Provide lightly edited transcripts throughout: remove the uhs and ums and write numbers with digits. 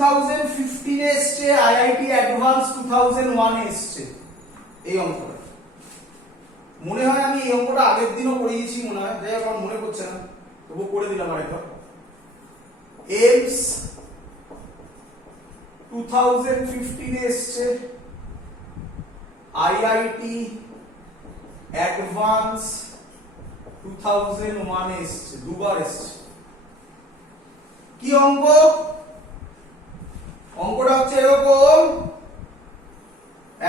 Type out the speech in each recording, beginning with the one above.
2015 এসছে, IIT advance 2001 এসছে এই অঙ্কটা। মনে হয় আমি এই অঙ্কটা আগের দিনও করিয়েছি মনে হয়, যাই আমার মনে পড়ছে না, তবু করে দিলাম আরেকবার। এইমস 2015 এসছে, আইআইটি অ্যাডভান্স 2001 এসছে, দুবার এসছে। কি অঙ্ক? অঙ্কটা হচ্ছে এরকম,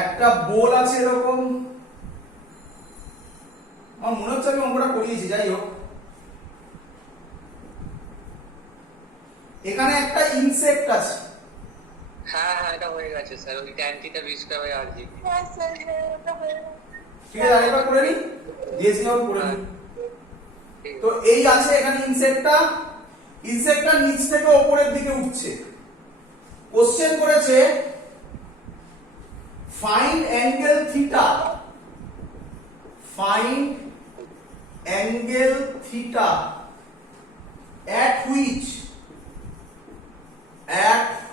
একটা বোল আছে এরকম, আমার মনে হচ্ছে আমি অঙ্কটা করিয়েছি, যাই হোক। এখানে একটা ইনসেক্ট আছে। হ্যাঁ হ্যাঁ এটা হয়ে গেছে স্যার, ওই tan theta b square by r g. হ্যাঁ স্যার, হ্যাঁ ওটা হয়ে গেছে। ঠিক আছে, আরেকবার করে নি, দিয়েছি আমি করে নি। তো এই আছে এখানে ইনসেক্টটা, ইনসেক্টটা নিচ থেকে উপরের দিকে উঠছে। কোশ্চেন করেছে find angle theta, find angle theta at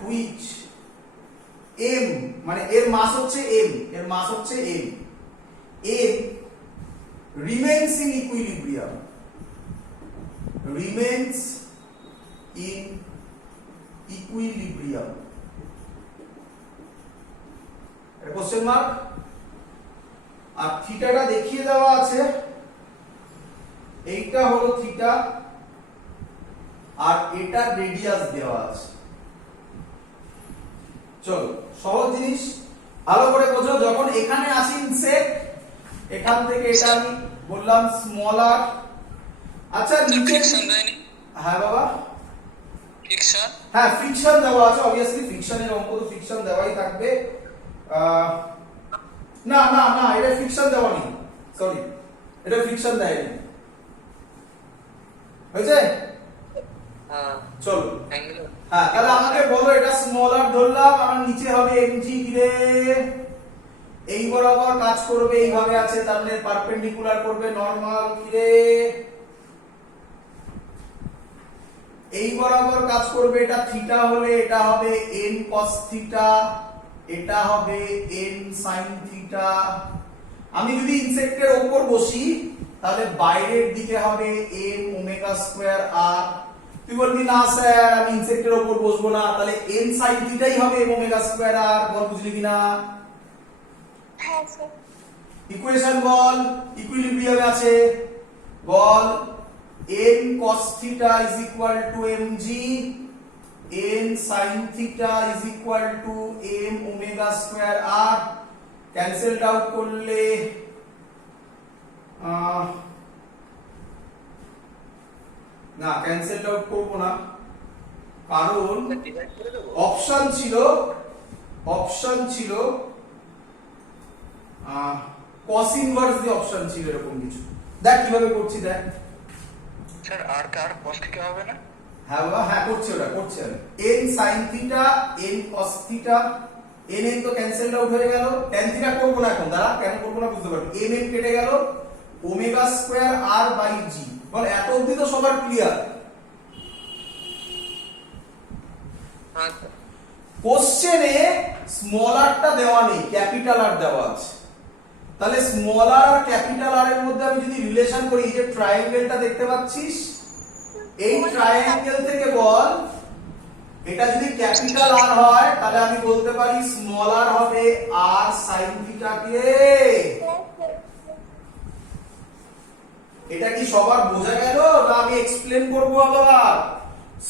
which m, মানে এর মাস হচ্ছে m, এর মাস হচ্ছে m, m remains in equilibrium, remains in equilibrium, এটা কোশ্চেন মার্ক। আর থিটাটা দেখিয়ে দেওয়া আছে, এইটা হলো থিটা আর এটা রেডিয়াস দেওয়া আছে। চলো সহজ জিনিস, ভালো করে বোঝো। যখন এখানে আসি ইনসেক্ট, এখান থেকে এটা আমি বললাম স্মল আর। আচ্ছা নিচে, হ্যাঁ বাবা ফ্রিকশন, হ্যাঁ ফ্রিকশন দেওয়া আছে, অবভিয়াসলি ফ্রিকশনের অঙ্ক তো ফ্রিকশন দেওয়াই থাকবে। না না না, এটা ফ্রিকশন দেওয়া নেই, সরি, এটা ফ্রিকশন দেয়নি, হয়েছে? হ্যাঁ চলো, অ্যাঙ্গেল, হ্যাঁ তাহলে আমাকে বলো, এটা স্মল আর ধরলাম, আমার নিচে হবে এমজি, কিরে এই বরাবর কাজ করবে, এইভাবে আছে, তার মানে পারপেন্ডিকুলার করবে নরমাল, কিরে এই বরাবর কাজ করবে, এটা থিটা হলে এটা হবে n cos থিটা, এটা হবে n sin থিটা। আমি যদি ইনসেক্টের উপর বসি তাহলে বাইরের দিকে হবে n ওমেগা স্কয়ার r। তুই বলবি না স্যার আমি ইনসেক্টের উপর বসবো না, তাহলে n sin থিটাই হবে m ওমেগা স্কয়ার r, বল বুঝলি কিনা? হ্যাঁ স্যার। ইকুয়েশন বল, ইকুইলিব্রিয়ামে আছে, বল n cos theta is equal to mg, n sin theta is equal to m omega square r। Cancelled out করলে না, ক্যান্সেলড আউট করব না, কারণ অপশন ছিল cos ইনভার্স দিয়ে অপশন ছিল, এরকম কিছু। দেখ কিভাবে করছি, দেখ স্যার আর কা আর cos থিটা হবে না? হ্যাঁ বাবা, হ্যাঁ করছি, ওটা করছি আমি। n sin theta, n cos theta, n n তো ক্যান্সেল আউট হয়ে গেল, tan থিটা করব না এখন, দাঁড়া, কেন করব না বুঝতে পারবি। m n কেটে গেল, omega square r by g। বল এত অবধি তো সবার ক্লিয়ার? হ্যাঁ স্যার। কোশ্চেনে স্মল আরটা দেওয়া নেই, ক্যাপিটাল আর দেওয়া আছে। তাহলে স্মল আর আর ক্যাপিটাল আর এর মধ্যে আমি যদি রিলেশন করি, এই যে ট্রায়াঙ্গেলটা দেখতে পাচ্ছিস, এই ট্রায়াঙ্গেল থেকে বল এটা যদি ক্যাপিটাল আর হয় তাহলে আমি বলতে পারি স্মল আর হবে r sin থিটা। কে এটা কি সবার বোঝা গেল না আমি এক্সপ্লেন করব আবার?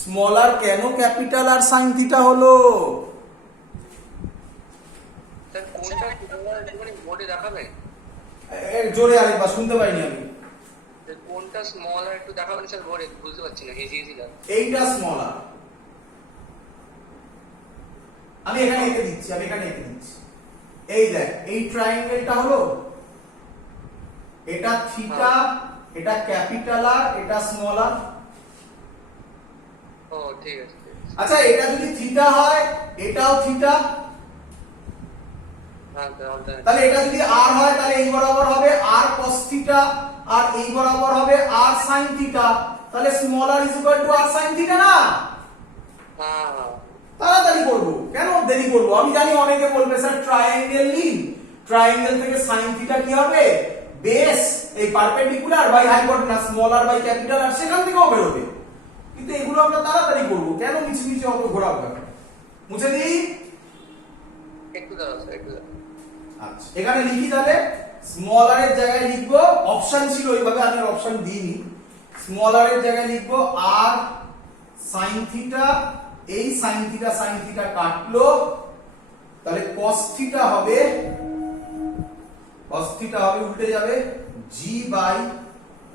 স্মল আর কেন ক্যাপিটাল আর sin থিটা হলো? স্যার কোনটা মানে বোর্ডে দেখাবেন? জোরে আরেকবার, শুনতে পাইনি আমি। কোনটা স্মল আর একটু দেখাবেন স্যার, বোর্ডে বুঝতে পারছি না, হেজি হেজি লাগে। এইটা স্মল আর, আমি এখানে এঁকে দিচ্ছি, এই দেখ, এই ট্রায়াঙ্গেলটা হলো, এটা থিটা, এটা ক্যাপিটাল আর, এটা স্মল আর। ও ঠিক আছে। আচ্ছা এটা যদি থিটা হয়, এটাও থিটা, হ্যাঁ তাহলে এটা যদি r হয় তাহলে এই বরাবর হবে r cos থিটা, আর এই বরাবর হবে r sin থিটা, তাহলে small r is equal two r sin theta না? হ্যাঁ তাড়াতাড়ি করব, কেন দেরি করব? আমি জানি অনেকে বলবে স্যার ট্রায়াঙ্গেল নিন, ট্রায়াঙ্গেল থেকে সাইন থিটা কি হবে, বেস এই perpendicular by hypotenuse small r by capital r, সেখান থেকেও বেরোবে। কিন্তু এগুলো আমরা তাড়াতাড়ি করব, কেন মিছিমিছি অত ঘোরাঘোরা? মুছে দিই। একটু দাঁড়াও স্যার, একটু দাঁড়াও। আচ্ছা, এখানে লিখি তাহলে স্মল আর এর জায়গায় লিখবো, অপশন ছিল এইভাবে, আমি অপশন দিইনি। স্মল আর এর জায়গায় লিখবো আর সাইন থিটা, এই সাইন থিটা কাটলো, তাহলে cos থিটা হবে উল্টে যাবে g বাই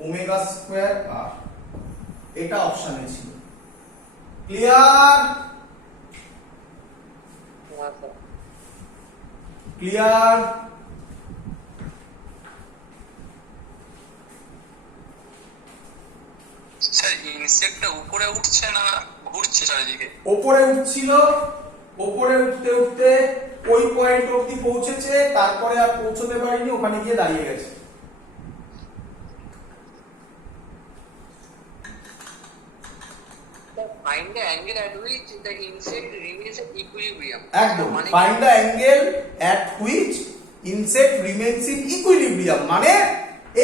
ওমেগা স্কয়ার আর, এটা অপশনে ছিল। ক্লিয়ার? হ্যাঁ স্যার। ক্লিয়ার? স্যার ইনসেক্টটা উপরে উঠছে না ঘুরছে চারিদিকে? ওপরে উঠছিল, ওপরে উঠতে উঠতে ওই পয়েন্ট অবধি পৌঁছেছে, তারপরে আর পৌঁছতে পারেনি, ওখানে গিয়ে দাঁড়িয়ে গেছে। Find the angle at which the insect remains in equilibrium. একদম, মানে find the angle at which insect remains in equilibrium, মানে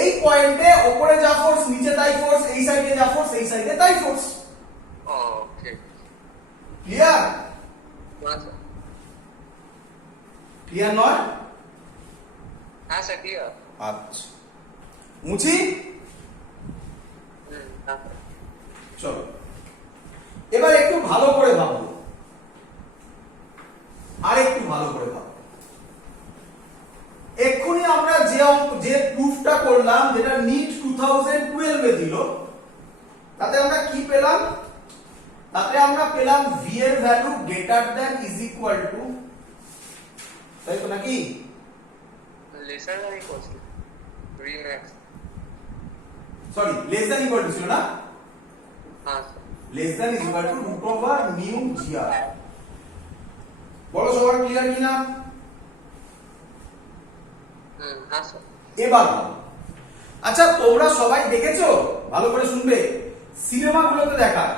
এই পয়েন্টে ওপরে যা ফোর্স নিচে তাই ফোর্স, এই সাইডে যা ফোর্স এই সাইডে তাই ফোর্স। ওকে। ক্লিয়ার? হ্যাঁ স্যার। ক্লিয়ার নয়? হ্যাঁ স্যার, ক্লিয়ার। আচ্ছা, মুছি। হ্যাঁ। চলো এবার একটু ভালো করে ভাবো, আর একটু ভালো করে ভাবো। এক্ষুনি আমরা যে প্রুফটা করলাম, যেটা নিট 2012 এ দিল, তাতে আমরা কি পেলাম? তাতে আমরা পেলাম v এর value greater than is equal to, তাই তো নাকি? Lesser than equal to v max। Sorry, less than equal to ছিল না? হ্যাঁ স্যার। Less than is equal to root over mu g r. বলো সবার ক্লিয়ার কিনা? হ্যাঁ স্যার। এবার বলো। আচ্ছা, তোমরা সবাই দেখেছো, ভালো করে শুনবে, সিনেমাগুলোতে দেখায়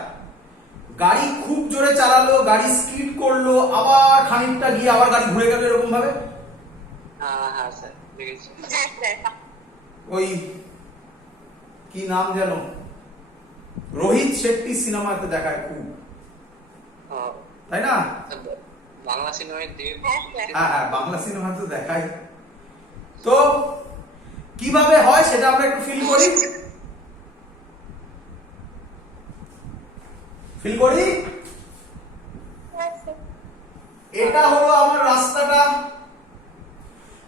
গাড়ি খুব জোরে চালালো, গাড়ি স্কিড করলো, আবার খানিকটা গিয়ে আবার গাড়ি ঘুরে গেল, এরকম ভাবে। হ্যাঁ স্যার, দেখেছি। হ্যাঁ স্যার। ওই কি নাম যেন, রোহিত শেট্টি সিনেমাতে দেখায় খুব, তাই না? বাংলা সিনেমায় দেব। হ্যাঁ স্যার। হ্যাঁ হ্যাঁ, বাংলা সিনেমাতে দেখায়। তো কিভাবে হয় সেটা আমরা একটু ফিল করি। হ্যাঁ স্যার। এটা হলো আমার রাস্তাটা।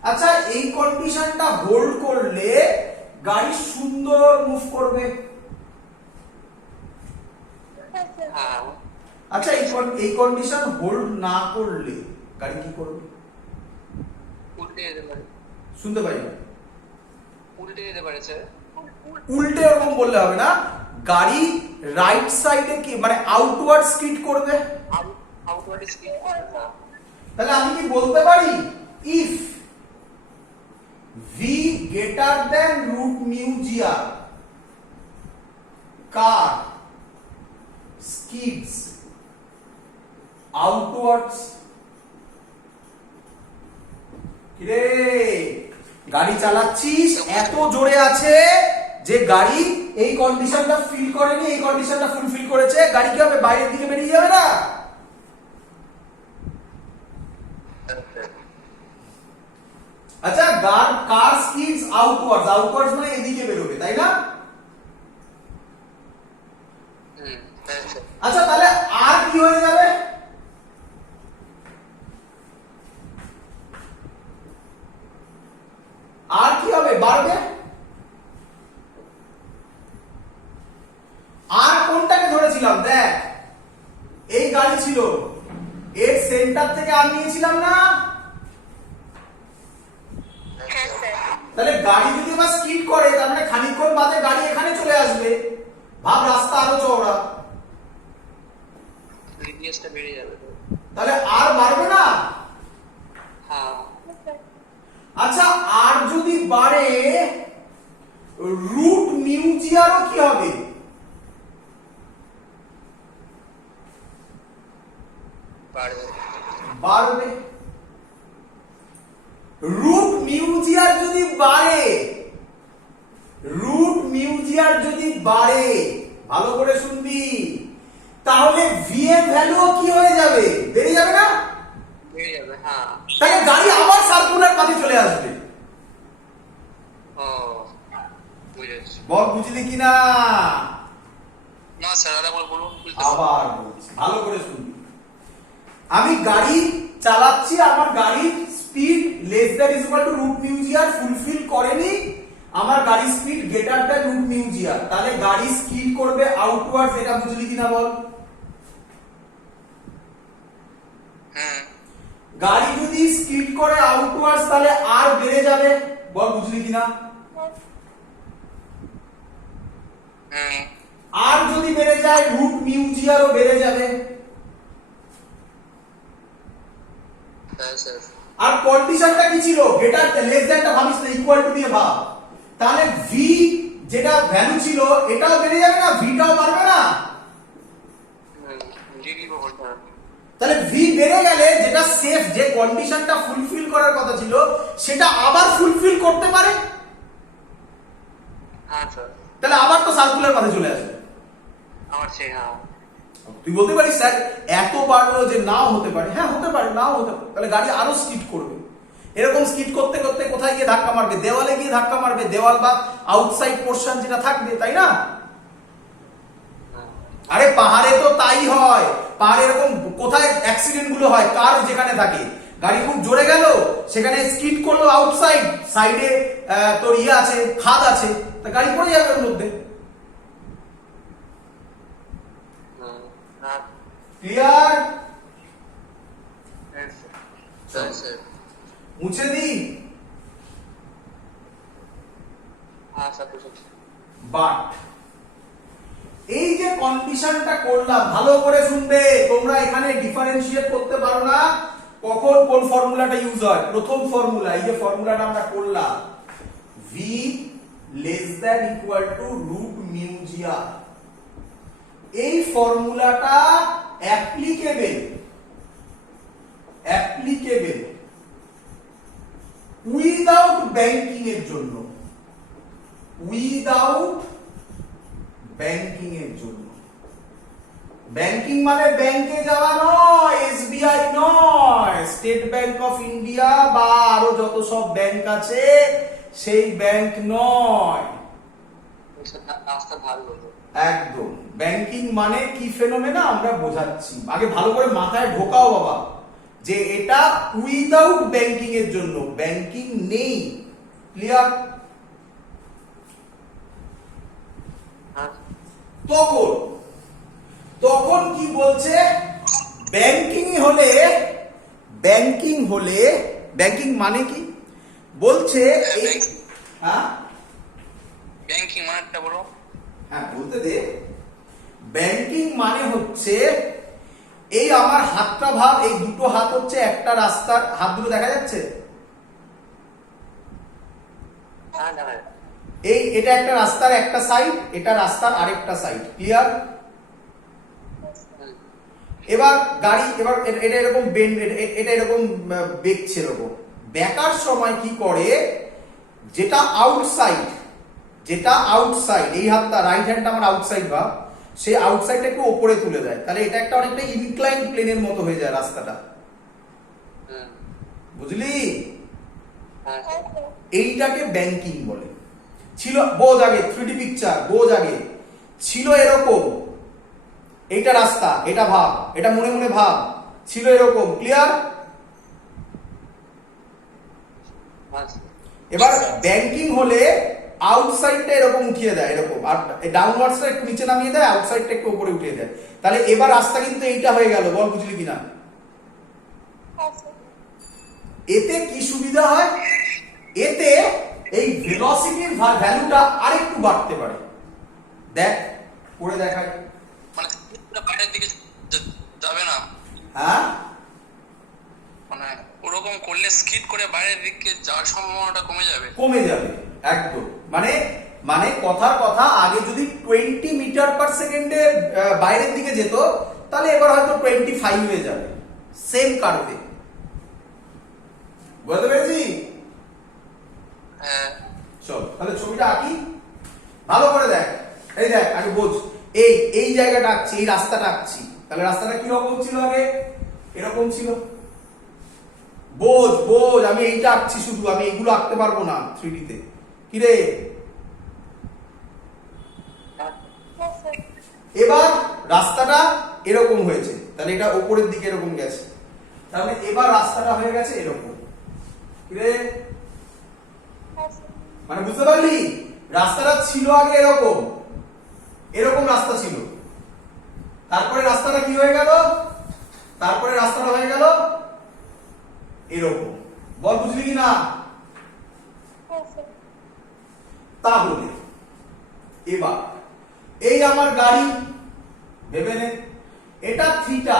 আচ্ছা, এই কন্ডিশনটা হোল্ড করলে গাড়ি সুন্দর মুভ করবে। হ্যাঁ স্যার। হ্যাঁ। আচ্ছা, এই কন্ডিশন হোল্ড না করলে গাড়ি কি করবে? উল্টে যেতে পারে। শুনতে পাই না। উল্টে যেতে পারে স্যার। উল্টে এরকম বললে হবে না, গাড়ি রাইট সাইডে কি মানে আউটওয়ার্ড স্কিড করবে। Outward skid. তাহলে আমি কি বলতে পারি, if v greater than root mu gr, car skids outwards। কিরে, গাড়ি চালাচ্ছিস, এত জোরে আছে যে গাড়ি এই কন্ডিশনটা ফিল করেনি, এই কন্ডিশনটা ফুলফিল করেছে, গাড়ি কি হবে, বাইরের দিকে বেরিয়ে যাবে না? আচ্ছা, কার স্কিডস আউটওয়ার্ডস মানে এদিকে বেরোবে, তাই না? আচ্ছা, তাহলে আর কি হয়ে যাবে? আর কি হবে, বাড়বে। আর কোনটাকে ধরেছিলাম, দেখ এই গাড়ি ছিল, এর সেন্টার থেকে আর নিয়েছিলাম না? হ্যাঁ স্যার। তাহলে গাড়ি যদি আবার স্কিড করে, তার মানে খানিকক্ষণ বাদে গাড়ি এখানে চলে আসবে। ভাব, রাস্তা আরো চওড়া, রেডিয়াসটা বেড়ে যাবে। তাহলে আর বাড়বে না? হ্যাঁ। আচ্ছা, আর যদি বাড়ে, রুট মিউ জিআরও কি হবে? বাড়বে। বাড়বে। রুট মিউজিয়ার যদি বাড়ে, রুট মিউজিয়ার যদি বাড়ে, ভালো করে শুনবি, তাহলে ভি এর ভ্যালুও কি হয়ে যাবে? বেড়ে যাবে না? বেড়ে যাবে, হ্যাঁ। তাহলে গাড়ি আবার সার্কুলার পাথে চলে আসবে। ও বুঝেছি। বল বুঝলি কিনা? না স্যার আর একবার বলুন, বুঝতে আবার বলছি, ভালো করে শুনবি। আমি গাড়ি চালাচ্ছি, আমার গাড়ির speed less than is equal to root mu g r fulfil করেনি, আমার গাড়ির speed greater than root mu g r, তাহলে গাড়ি স্কিড করবে আউটওয়ার্ডস। এটা বুঝলি কিনা বল? হুম গাড়ি যদি স্কিড করে আউটওয়ার্ডস তাহলে আর বেড়ে যাবে। বল বুঝলি কিনা? হুম আর যদি বেড়ে যায় রুট মিউজিয়ারও বেড়ে যাবে। হ্যাঁ স্যার। আর কন্ডিশনটা কি ছিল? গ্রেটার লেস দ্যানটা ভাবিস না, ইকুয়াল টু দিয়ে ভাব। তাহলে ভি যেটা ভ্যালু ছিল এটাও বেড়ে যাবে না, ভিটাও বাড়বে না? ডিগ্রি বলতে হবে। তাহলে ভি বেড়ে গেলে যেটা সেফ, যে কন্ডিশনটা ফুলফিল করার কথা ছিল সেটা আবার ফুলফিল করতে পারে, হ্যাঁ স্যার। তাহলে আবার তো সার্কুলার পাথে চলে আসবে। আমার সেই, হ্যাঁ। তুই বলতে পারিস স্যার এত বাড়লো যে নাও হতে পারে। হ্যাঁ হতে পারে, নাও হতে পারে। তাহলে গাড়ি আরো স্কিড করবে। এরকম স্কিড করতে করতে কোথায় গিয়ে ধাক্কা মারবে? দেওয়ালে গিয়ে ধাক্কা মারবে, দেওয়াল বা আউটসাইড পোর্শন যেটা থাকবে, তাই না? আরে পাহাড়ে তো তাই হয়। পাহাড়ে এরকম কোথায় অ্যাক্সিডেন্ট গুলো হয়? কার যেখানে থাকে, গাড়ি খুব জোরে গেল, সেখানে স্কিড করলো আউটসাইড, সাইডে তোর ইয়ে আছে, খাদ আছে, তা গাড়ি পড়ে যাবে ওর মধ্যে। হ্যাঁ ক্লিয়ার? স্যার। স্যার মুছে দিই। হ্যাঁ স্যার বুঝেছি। বাট এই যে কন্ডিশনটা করলাম, ভালো করে শুনবে, তোমরা এখানে ডিফারেন্সিয়েট করতে পারো না কখন কোন ফর্মুলাটা ইউজ হয়। প্রথম ফর্মুলা, এই যে ফর্মুলাটা আমরা করলাম, V less than equal to root mu g r, এই ফর্মুলাটা অ্যাপ্লিকেবল উইদাউট ব্যাংকিং এর জন্য, উইদাউট ব্যাংকিং এর জন্য। ব্যাংকিং মানে ব্যাংকে যাওয়া নয়, এসবিআই নয়, স্টেট ব্যাংক অফ ইন্ডিয়া বা আরো যত সব ব্যাংক আছে সেই ব্যাংক নয়। রাস্তা ভালো হলো। একদম। ব্যাংকিং মানে কি ফেনোমেনা আমরা বোঝাচ্ছি, আগে ভালো করে মাথায় ঢোকাও বাবা, যে এটা উইদাউট ব্যাংকিং এর জন্য, ব্যাংকিং নেই। ক্লিয়ার? হ্যাঁ তখন তখন কি বলছে? ব্যাংকিং হলে, ব্যাংকিং মানে কি বলছে? হ্যাঁ ব্যাংকিং মানেটা বলো। হ্যাঁ বলতে দে। ব্যাংকিং মানে হচ্ছে, এই আমার হাতটা ভাব, এই দুটো হাত হচ্ছে একটা রাস্তার, হাত দুটো দেখা যাচ্ছে? হ্যাঁ দেখা যায়। এই এটা একটা রাস্তার একটা সাইড, এটা রাস্তার আরেকটা সাইড। ক্লিয়ার? এবার গাড়ি, এবার এটা এরকম বেন্ড, এটা এরকম বেঁকছে, এরকম বেকার সময় কি করে, যেটা আউটসাইড, এই হাতটা রাইট হ্যান্ডটা আমার আউটসাইড ভাব, সেই আউটসাইডটা একটু উপরে তুলে দেয়, তাহলে এটা একটা অনেকটা ইনক্লাইন প্লেনের মতো হয়ে যায় রাস্তাটা। বুঝলি? হ্যাঁ এইটাকে ব্যাংকিং বলে। ছিল বোঝ আগে, 3D পিকচার বোঝ আগে ছিল এরকম, এইটা রাস্তা, এটা ভাব, এটা মনে মনে ভাব, ছিল এরকম। ক্লিয়ার? এবার ব্যাংকিং হলে আউটসাইডটা এরকম উঠিয়ে দেয়, এরকম, আর ডাউনওয়ার্ডসটা একটু নিচে নামিয়ে দেয়, আউটসাইডটা একটু উপরে উঠিয়ে দেয়। তাহলে এবার রাস্তা কিন্তু এইটা হয়ে গেল। বল বুঝলি কিনা? এতে কি সুবিধা হয়? এতে এই ভেলোসিটির ভ্যালুটা আরেকটু বাড়তে পারে। দেখ করে দেখাই। মানে বাইরের দিকে যাবে না, হ্যাঁ মানে ওরকম করলে স্কিড করে বাইরের দিকে যাওয়ার সম্ভাবনাটা কমে যাবে। কমে যাবে একদম। মানে কথার কথা, আগে যদি 20 মিটার পার সেকেন্ডে বাইরের দিকে যেত, তাহলে এবার হয়তো 25 হয়ে যাবে। সেম কার্ভে। বুঝতে পেরেছি? হ্যাঁ চল তাহলে ছবিটা আঁকি, ভালো করে দেখ। এই দেখ আগে বোঝ, এই জায়গাটা আঁকছি, এই রাস্তাটা আঁকছি। তাহলে রাস্তাটা কি রকম ছিল আগে? এরকম ছিল। বোঝ বোঝ, আমি এইটা আঁকছি শুধু, আমি এইগুলো আঁকতে পারবো না 3D তে। কি রে? Yes, sir. এবার রাস্তাটা এরকম হয়েছে, তাহলে এটা উপরের দিকে এরকম গেছে, তাহলে এবার রাস্তাটা হয়ে গেছে এরকম। কি রে? Yes, sir. মানে বুঝতে পারলি? রাস্তাটা ছিল আগে এরকম, এরকম রাস্তা ছিল, তারপরে রাস্তাটা কি হয়ে গেল? তারপরে রাস্তাটা হয়ে গেল এরকম। বল বুঝলি কি না? Yes, sir. তাহলে এবার এই আমার গাড়ি, ভেবে নে, এটা থিটা।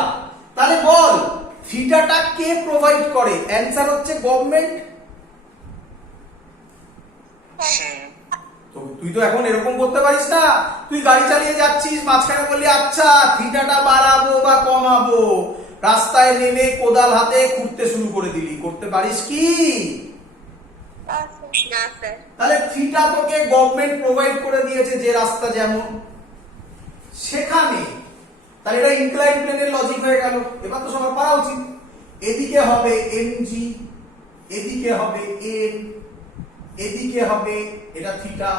তাহলে বল থিটাটা কে প্রোভাইড করে? অ্যানসার হচ্ছে গভর্নমেন্ট। তো তুই তো এখন এরকম করতে পারিস না, তুই গাড়ি চালিয়ে যাচ্ছিস, মাঝখানে বললি আচ্ছা থিটাটা বাড়াবো বা কমাবো, রাস্তায় নেমে কোদাল হাতে খুঁড়তে শুরু করে দিলি। করতে পারিস কি? Yes, sir. না, স্যার। তাহলে থিটা তোকে গভর্নমেন্ট প্রোভাইড করে দিয়েছে, যে রাস্তা যেমন সেখানে। তাহলে এটা ইনক্লাইন প্লেনের লজিক হয়ে গেল। এবার তো সবার পারা উচিত। এদিকে হবে এমজি, এদিকে হবে এন, এদিকে হবে এটা থিটা,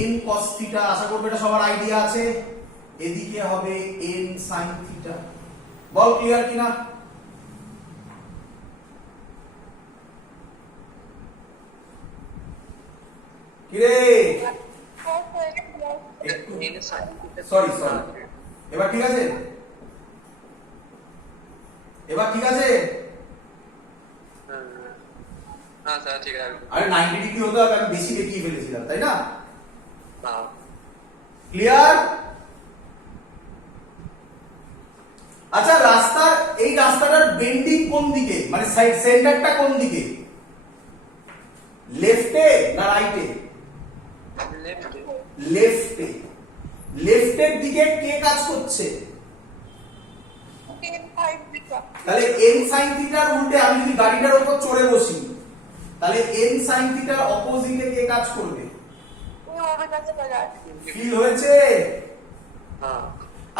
এন কস থিটা। আশা করব এটা সবার আইডিয়া আছে। এদিকে হবে এন সাইন থিটা। বল ক্লিয়ার কিনা? কিরে? Yes, sir. Yes. Sorry sorry, এবার ঠিক আছে? এবার ঠিক আছে? হ্যাঁ স্যার ঠিক আছে। আরে 90 ডিগ্রি হতে হবে, আমি বেশি দেখিয়ে ফেলেছিলাম তাই না? হ্যাঁ ক্লিয়ার? আচ্ছা রাস্তার, এই রাস্তাটার বেন্ডিং কোন দিকে, মানে সাইড সেন্টারটা কোন দিকে? লেফটে না রাইটে? লেফট। লেফটে। লেফটের দিকে কে কাজ করছে? Ten, five, zero. তাহলে n sin থিটার উল্টে আমি যদি গাড়িটার উপর চড়ে বসি, তাহলে n sin থিটার অপোজিটে কে কাজ করবে? এই ওটা চলে যাচ্ছে। ফিল হয়েছে? হ্যাঁ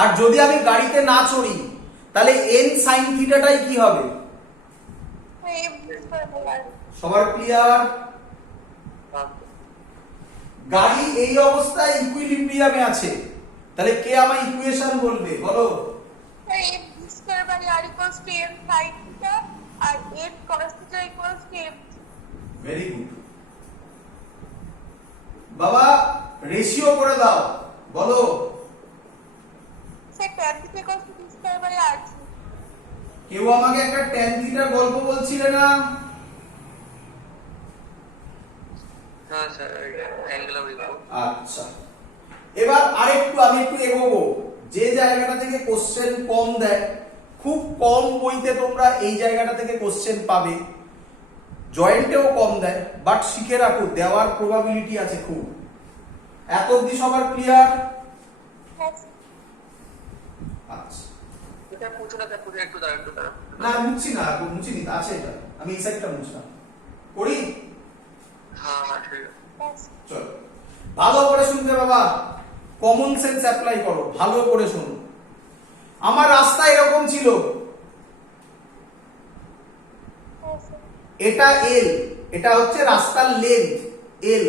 আর যদি আমি গাড়িতে না চড়ি, তাহলে n sin থিটাটাই কি হবে? এই বুঝতে পারলাম। সবার ক্লিয়ার? হ্যাঁ গাড়ি এই অবস্থায় ইকুইলিব্রিয়ামে আছে, তাহলে কে আমার ইকুয়েশন বলবে বলো? এই বুঝতে পারি R equals to m sin theta আর m cos theta equals to m। Very good বাবা, রেশিও করে দাও, বলো। Sir tan theta equals to বুঝতে পারি আর কেউ আমাকে একটা ট্যান থিটার গল্প বলছিলে না? হ্যাঁ স্যার অ্যাঙ্গেল অফ রিপোর্ট। আচ্ছা এবার আমি একটু এগোবো। যে জায়গাটা থেকে কোশ্চেন কম দেয়, খুব কম বইতে তোমরা এই জায়গাটা থেকে কোশ্চেন পাবে, জয়েন্টেও কম দেয়, বাট শিখে রাখো দেওয়ার প্রবাবিলিটি আছে খুব। এত অবধি সবার ক্লিয়ার? আচ্ছা এটা পুছো না স্যার, পুছো একটু দাঁড়া একটু দাঁড়া। না মুছছি না, মুছি নি, আছে এটা, আমি এই সাইডটা মুছলাম। করি? হ্যাঁ হ্যাঁ ঠিক আছে। চলো ভালো করে শুনতে বাবা, কমন সেন্স অ্যাপ্লাই করো, ভালো করে শোনো। আমার রাস্তা এরকম ছিল, এটা এল, এটা হচ্ছে রাস্তার লেন্থ এল,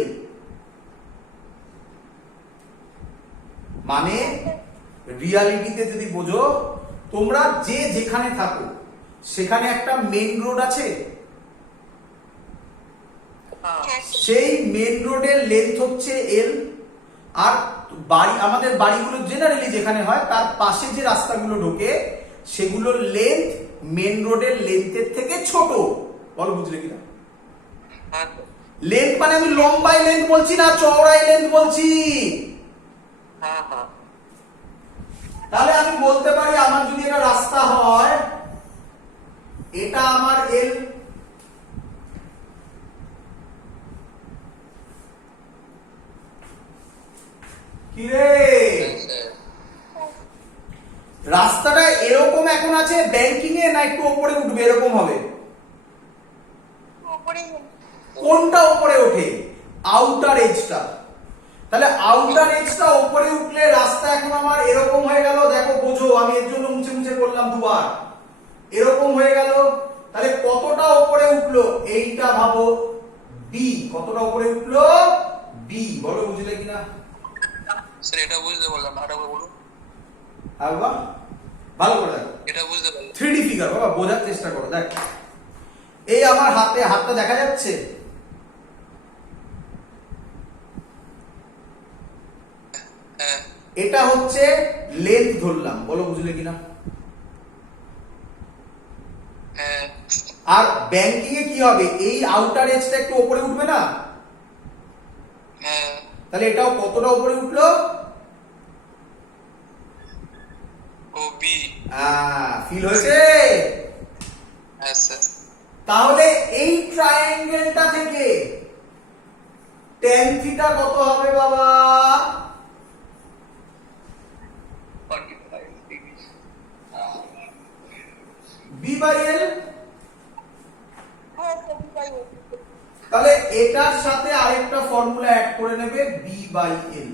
মানে রিয়ালিটিতে যদি বোঝো, তোমরা যে যেখানে থাকো সেখানে একটা মেন রোড আছে, হ্যাঁ সেই মেন রোডের লেন্থ হচ্ছে এল, আর বাড়ি, আমাদের বাড়িগুলো জেনারেলি যেখানে হয় তার পাশে যে রাস্তাগুলো ঢোকে সেগুলোর লেন্থ মেন রোডের লেন্থের থেকে ছোট। বলো বুঝলে কিনা? হ্যাঁ লেন্থ মানে আমি লম্বাই লেন্থ বলছি না, চওড়াই লেন্থ বলছি। হ্যাঁ হ্যাঁ তাহলে আমি বলতে পারি আমার যদি এটা রাস্তা হয়, এটা আমার এল, কি রে? স্যার রাস্তাটা এরকম এখন আছে ব্যাংকিং এ না একটু উপরে উঠবে এরকম হবে? উপরে কোনটা উপরে ওঠে? আউটার এজটা। তাহলে আউটার এজটা উপরে উঠলে রাস্তা এখন আমার এরকম হয়ে গেল, দেখো বোঝো, আমি এর জন্য মুছে মুছে করলাম দুবার, এরকম হয়ে গেল। তাহলে কতটা উপরে উঠলো এইটা ভাবো, বি। কতটা উপরে উঠলো? বি। বলো বুঝলে কিনা? স্যার এটা বুঝতে পারলাম না, আরেকবার বলুন। আর বাবা ভালো করে দেখো, এটা বুঝতে পারলাম। 3D ফিগার বাবা, বোঝার চেষ্টা করো। দেখ এই আমার হাতে, হাতটা দেখা যাচ্ছে? হ্যাঁ এটা হচ্ছে লেন্থ ধরলাম, বলো বুঝলে কিনা? হ্যাঁ আর ব্যাংকিং এ কি হবে? এই আউটার এজটা একটু উপরে উঠবে না? হ্যাঁ। তাহলে এটাও কতটা উপরে উঠলো? ও বি। ফিল হয়েছে? হ্যাঁ স্যার। তাহলে এই ট্রায়াঙ্গেলটা থেকে tan থিটা কত হবে বাবা? 45 ডিগ্রি। বি বাই এল। হ্যাঁ স্যার বাই তাহলে এটার সাথে আরেকটা ফর্মুলা অ্যাড করে নেবে, বি বাই এল।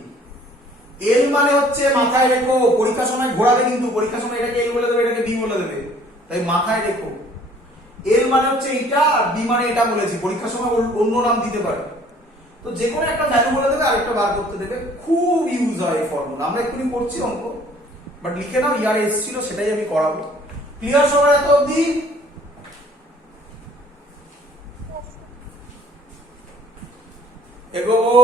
এল মানে হচ্ছে, মাথায় রেখো, পরীক্ষার সময় ঘোরাবে কিন্তু, পরীক্ষার সময় এটাকে এল বলে দেবে, এটাকে বি বলে দেবে, তাই মাথায় রেখো। এল মানে হচ্ছে এটা, আর বি মানে এটা বলেছি, পরীক্ষার সময় অন্য নাম দিতে পারে। তো যে কোনো একটা ভ্যালু বলে দেবে, আরেকটা বার করতে দেবে। খুব ইউজ হয় এই ফর্মুলা, আমরা এক্ষুনি করছি অঙ্ক, বাট লিখে নাও, ইয়ার এসেছিল সেটাই আমি করাবো। ক্লিয়ার সবার এত অবধি? এগোবো।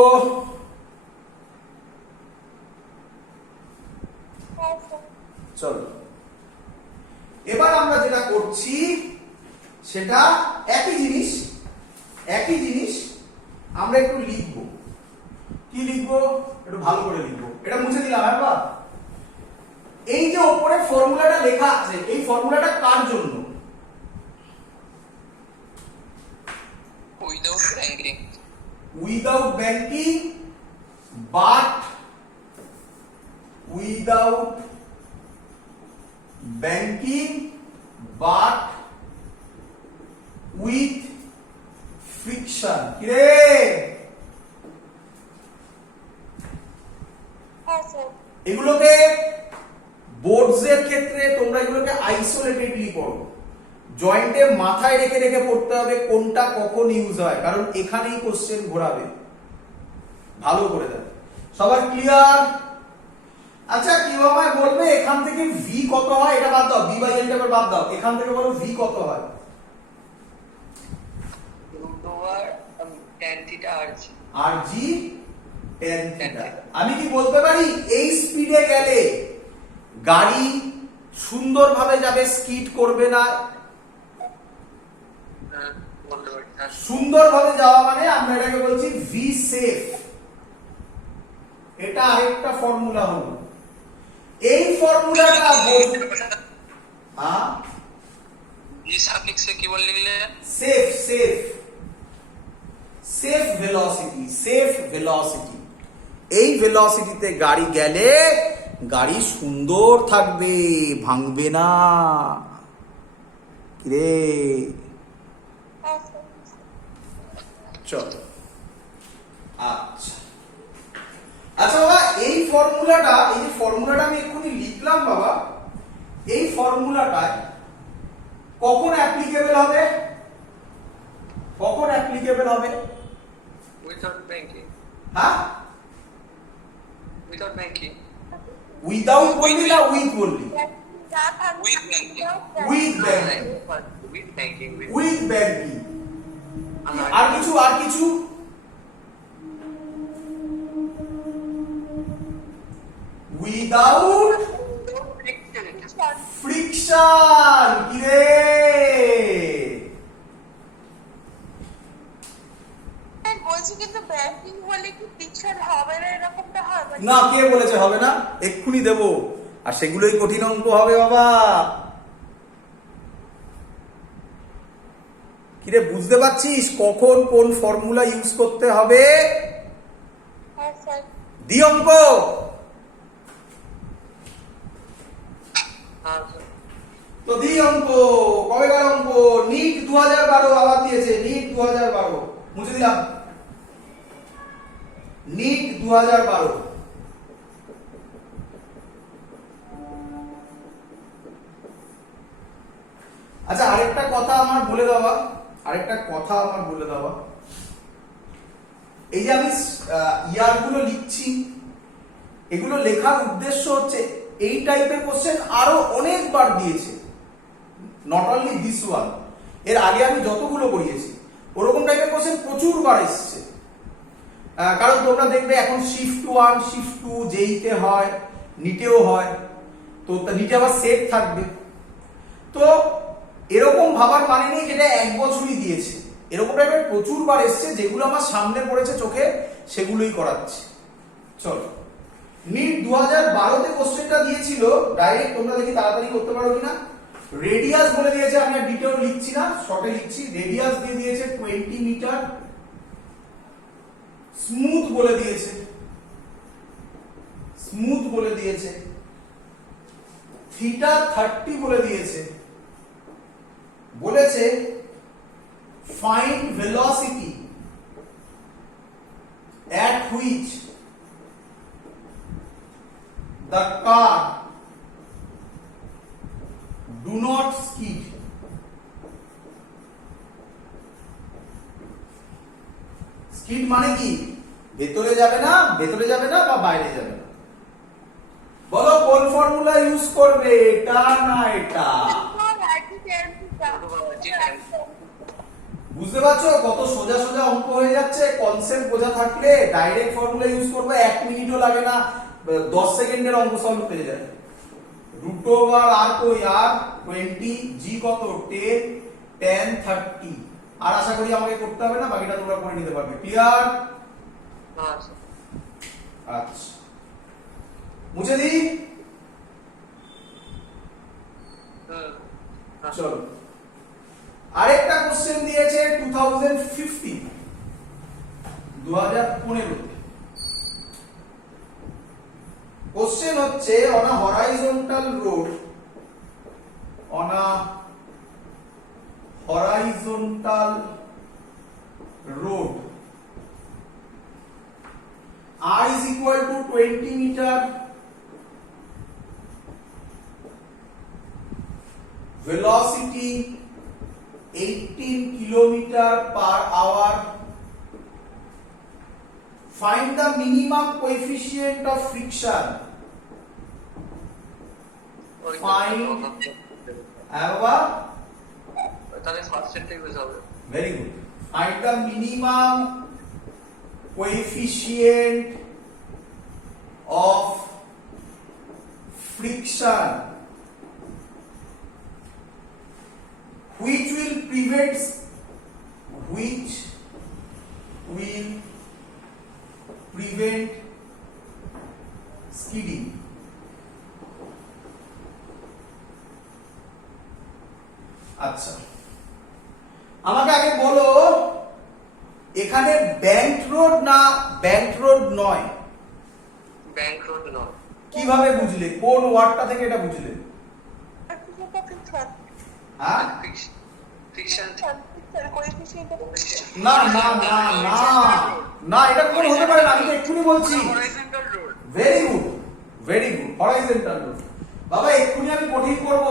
চলো এবার আমরা যেটা করছি সেটা একই জিনিস, একই জিনিস আমরা একটু লিখবো। কি লিখবো? একটু ভালো করে লিখবো। এটা মুছে দিলাম একবার। এই যে উপরে ফর্মুলাটা লেখা আছে, এই ফর্মুলাটা কার জন্য? Without banking. Without banking, but without banking but with friction. কি রে? হ্যাঁ স্যার এগুলোকে বোর্ডস এর ক্ষেত্রে তোমরা এগুলোকে আইসোলেটেডলি পড়ো, জয়েন্টে মাথায় রেখে রেখে পড়তে হবে কোনটা কখন ইউজ হয়, কারণ এখানেই কোশ্চেন ঘোরাবে। ভালো করে দেখ। সবার ক্লিয়ার? আচ্ছা কেউ আমায় বলবে এখান থেকে ভি কত হয়? এটা বাদ দাও, বি বাই এলটা বাদ দাও, এখান থেকে বলো ভি কত হয়? √2 tan থিটা আর জি। আর জি tan থিটা। আমি কি বলতে পারি এই স্পিডে গেলে গাড়ি সুন্দরভাবে যাবে, স্কিড করবে না? হ্যাঁ বলতে পারি। হ্যাঁ সুন্দরভাবে যাওয়া মানে আমরা এটাকে বলছি ভি সেফ। এটা আরেকটা ফর্মুলা হলো। এই ফর্মুলাটা জি সাফিক্সে কি বল লিখলে? Safe, safe, safe velocity, safe velocity. এই ভেলোসিটিতে গাড়ি গেলে গাড়ি সুন্দর থাকবে, ভাঙবে না। কিরে? হ্যাঁ স্যার চলো আচ্ছা আচ্ছা বাবা, এই ফর্মুলাটা, এই যে ফর্মুলাটা আমি এক্ষুনি লিখলাম বাবা, এই ফর্মুলাটা কখন অ্যাপ্লিকেবল হবে? কখন অ্যাপ্লিকেবল হবে? Without banking. হ্যাঁ, উইদাউট ব্যাংকিং। উইদাউট বললি না উইথ বললি? যা থাকবে With banking. With banking, with banking. With banking. আর কিছু, আর কিছু? Without friction. কি রে? বলছি কিন্তু ব্যাংকিং হলে কি ফ্রিকশন হবে না, এরকমটা হয় মানে না, কে বলেছে হবে না? এক্ষুনি দেবো, আর সেগুলোই কঠিন অঙ্ক হবে বাবা। কিরে বুঝতে পারছিস কখন কোন ফর্মুলা ইউজ করতে হবে? হ্যাঁ স্যার দি অঙ্ক। হ্যাঁ স্যার। তো দি অঙ্ক। দিলাম নিট 2012। আচ্ছা আরেকটা কথা আমার বলে দেওয়া, এই যে আমি ইয়ারগুলো লিখছি, এগুলো লেখার উদ্দেশ্য হচ্ছে এই টাইপের কোশ্চেন আরো অনেকবার দিয়েছে, নট অনলি দিস ওয়ান, এর আগে আমি যতগুলো করিয়েছি ওরকম টাইপের কোশ্চেন প্রচুর বার এসছে। কারণ তোমরা দেখবে এখন শিফট 1 শিফট 2 যেইতে হয়, নিটেও হয়, তো নিটে আবার সেট থাকবে। তো এরকম ভাবার মানে নেই যেটা এক বছরই দিয়েছে, এরকম টাইপের প্রচুর বার এসছে, যেগুলো আমার সামনে পড়েছে চোখে সেগুলোই করাচ্ছি। চলো, নিট 2012 তে কোশ্চেনটা দিয়েছিল ডাইরেক্ট, তোমরা দেখি তাড়াতাড়ি করতে পারো কিনা। রেডিয়াস বলে দিয়েছে, আমি আর ডিটেইল লিখছি না, শর্টে লিখছি। রেডিয়াস দিয়ে দিয়েছে 20 মিটার, স্মুথ বলে দিয়েছে, থিটা 30 বলে দিয়েছে, বলেছে find velocity at which the car do not skid। Skid মানে কি? ভেতরে যাবে না বা বাইরে যাবে না। বলো কোন ফর্মুলা ইউজ করবে, এটা না এটা? বুঝতে পারছো কত সোজা সোজা অঙ্ক হয়ে যাচ্ছে? কনসেপ্ট বোঝা থাকলে ডাইরেক্ট ফর্মুলা ইউজ করবে, 1 মিনিটও লাগে না, 10 সেকেন্ডের অঙ্ক সলভ পেয়ে যায়। রুট ওভার আর কই আর 20, জি কত 10, tan 30। আর আশা করি আমাকে করতে হবে না, বাকিটা তোমরা করে নিতে পারবে। ক্লিয়ার? আচ্ছা মুছে দিই। চলো, আরেকটা কোশ্চেন দিয়েছে 2015 তে। কোশ্চেন হচ্ছে on a horizontal road r is equal to 20 meter, velocity 18 kilometer per hour, find the minimum coefficient of friction, তাহলে ফার্স্ট সেটটাই বেশ হবে। very good, find the minimum coefficient of friction which will prevent skidding। আচ্ছা আমাকে আগে বলো এখানে bank road না bank road নয়? ব্যাংক রোড নয়। কিভাবে বুঝলে? কোন ওয়ার্ডটা থেকে এটা বুঝলে? হ্যাঁ ফ্রিকশন না না না না না, এটা কোন হতে পারে না, আমি তো এক্ষুনি বলছি। Horizontal road. Very good horizontal road. বাবা এক্ষুনি আমি কঠিন করব,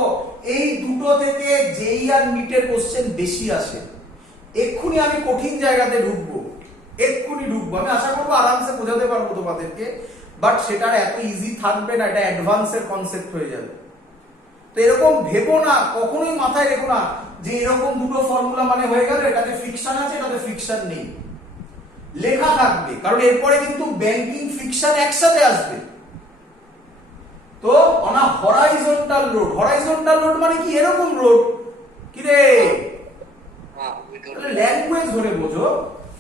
এই দুটো থেকে যেই আর নিটের কোশ্চেন বেশি আসে, এক্ষুনি আমি কঠিন জায়গাতে ঢুকবো, আমি আশা করবো আরামসে বোঝাতে পারবো তোমাদেরকে, বাট সেটা এত ইজি থাকবে না, এটা অ্যাডভান্সের কনসেপ্ট হয়ে যাবে। তো এরকম ভেবো না, কখনোই মাথায় রেখো না যে এরকম দুটো ফর্মুলা মানে হয়ে গেল, এটাতে ফ্রিকশন আছে এটাতে ফ্রিকশন নেই, লেখা থাকবে, কারণ এরপরে কিন্তু ব্যাংকিং ফ্রিকশন একসাথে আসবে। তো অন আ হরাইজন্টাল রোড মানে কি? এরকম রোড কি রে? ল্যাঙ্গুয়েজ ধরে বোঝো,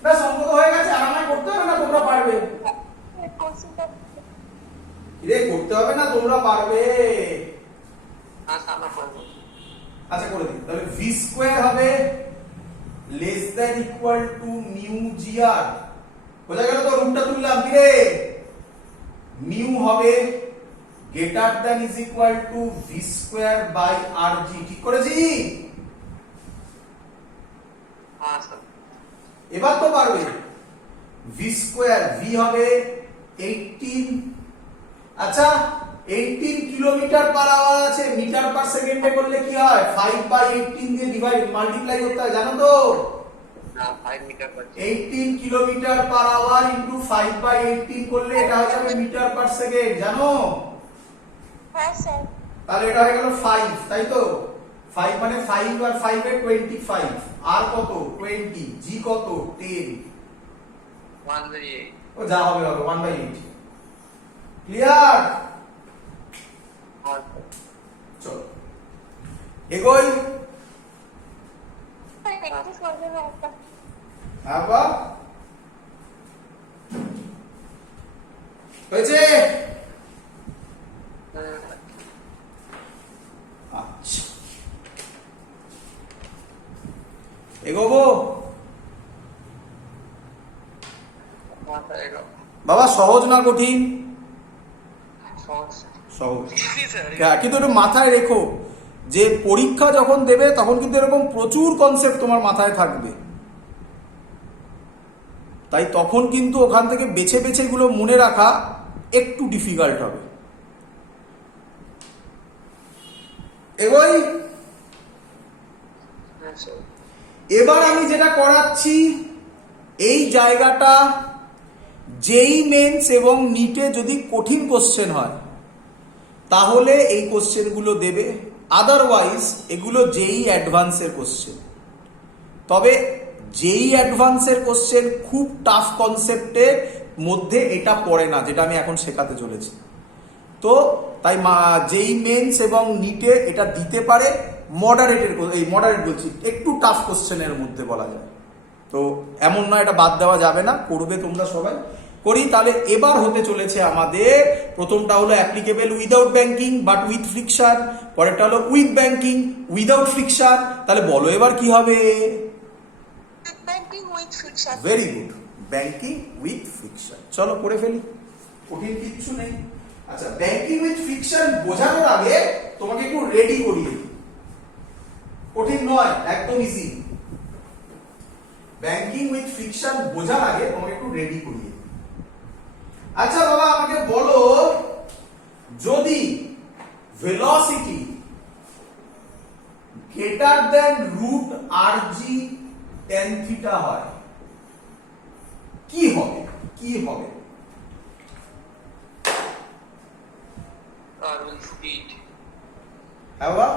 ব্যাস অঙ্ক তো হয়ে গেছে, আর আমায় করতে হবে না, তোমরা পারবে। করতে হবে না, তোমরা পারবে। আচ্ছা করে দিই তাহলে। ভি স্কয়ার হবে less than equal to mu g R. বোঝা গেল তো? রুটটা তুললাম, কি রে? মিউ হবে greater than is equal to V square by R g. ঠিক করেছি? এবার তো পারবে। ভি স্কোয়ার, ভি হবে 18, আচ্ছা 18 কিলোমিটার পার আওয়ার আছে, মিটার পার সেকেন্ডে করলে কি হয় 5/18 দিয়ে ডিভাইড মাল্টিপ্লাই করতে হয়, জানো তো? না 5 metre per 18 kilometre per hour into 5/18 করলে এটা হয়ে যাবে মিটার পার সেকেন্ড, জানো? হ্যাঁ স্যার। তাহলে এটা হয়ে গেল 5, তাই তো? 5 মানে 5 আর 5 এ 25, আর কত 20, জি কত 10, 1/8 ও যা হবে হবে 1/8। ক্লিয়ার? চলো এগোই। প্র্যাকটিস করবে না একটা। আবার হয়েছে? আচ্ছা এগোবো। বাবা সহজ না কঠিন? সহজ। Easy sir. হ্যাঁ, কিন্তু একটু মাথায় রেখো যে পরীক্ষা যখন দেবে তখন কিন্তু এরকম প্রচুর কনসেপ্ট তোমার মাথায় থাকবে, তাই তখন কিন্তু ওখান থেকে বেছে বেছে এগুলো মনে রাখা একটু ডিফিকাল্ট হবে। এগোই। এবার আমি যেটা করাচ্ছি এই জায়গাটা জেই মেন্স এবং নিটে যদি কঠিন কোশ্চেন হয় তাহলে এই কোশ্চেনগুলো দেবে, আদারওয়াইজ এগুলো জেই অ্যাডভান্সের কোশ্চেন। তবে জেই অ্যাডভান্সের কোশ্চেন খুব টাফ কনসেপ্টের মধ্যে এটা পড়ে না, যেটা আমি এখন শেখাতে চলেছি। তো তাই জেই মেন্স এবং নিটে এটা দিতে পারে মডারেটের, এই মডারেট বলছি একটু টাফ কোশ্চেনের মধ্যে বলা যায়। তো এমন নয় এটা বাদ দেওয়া যাবে না, করবে তোমরা সবাই। করি তাহলে। এবার হতে চলেছে আমাদের প্রথমটা হলো applicable without banking but with friction, পরেরটা হলো উইথ ব্যাংকিং উইদাউট ফ্রিকশন। তাহলে বলো এবার কি হবে? Banking with friction. Very good, banking with friction. চলো করে ফেলি, কঠিন কিচ্ছু নেই। আচ্ছা, ব্যাংকিং উইথ ফ্রিকশন বোঝানোর আগে তোমাকে একটু রেডি করিয়ে দিই। কঠিন নয়, একদম ইজি। ব্যাংকিং উইথ ফ্রিকশন বোঝার আগে তোমাকে একটু রেডি করিয়ে দিই। আচ্ছা বাবা আমাকে বলো, যদি velocity greater than √RG tan theta হয় কি হবে? কি হবে? আর উইল স্পিড হ্যাঁ বাবা